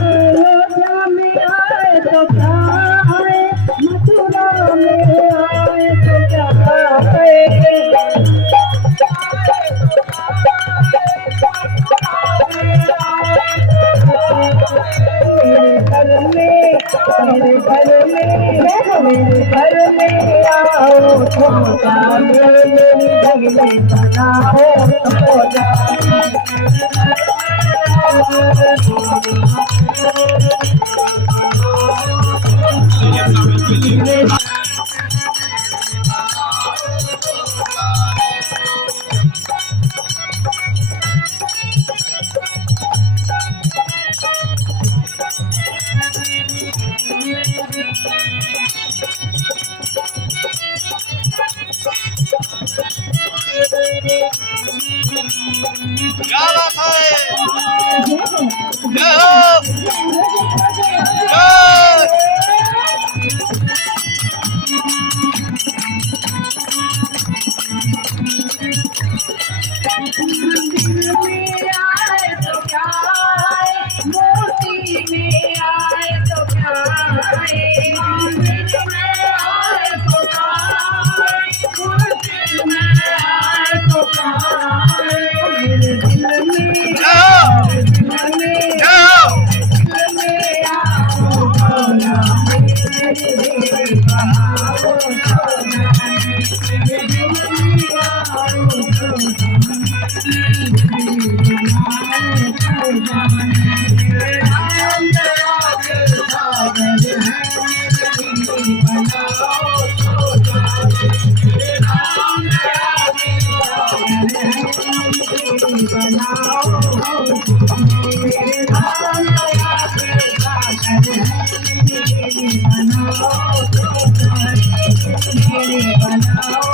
अयोध्या में आए तो क्या आए, मथुरा में आए तो क्या आए। मेरे घर में आओ छोटा मेरी जगले बनाओ छोटा। क्या बात है? जय हो! जय! मंदिर में आए तो क्या आए, मूर्ति में आए तो क्या आए। मंदिर में आए तो क्या आए, मूर्ति में आए तो क्या आए। मेरे दिल में आओ, दिल में आओ, दिल में आओ भोला, मेरे बनाओ भोला, मेरे दिल में आओ भोला। बनाओ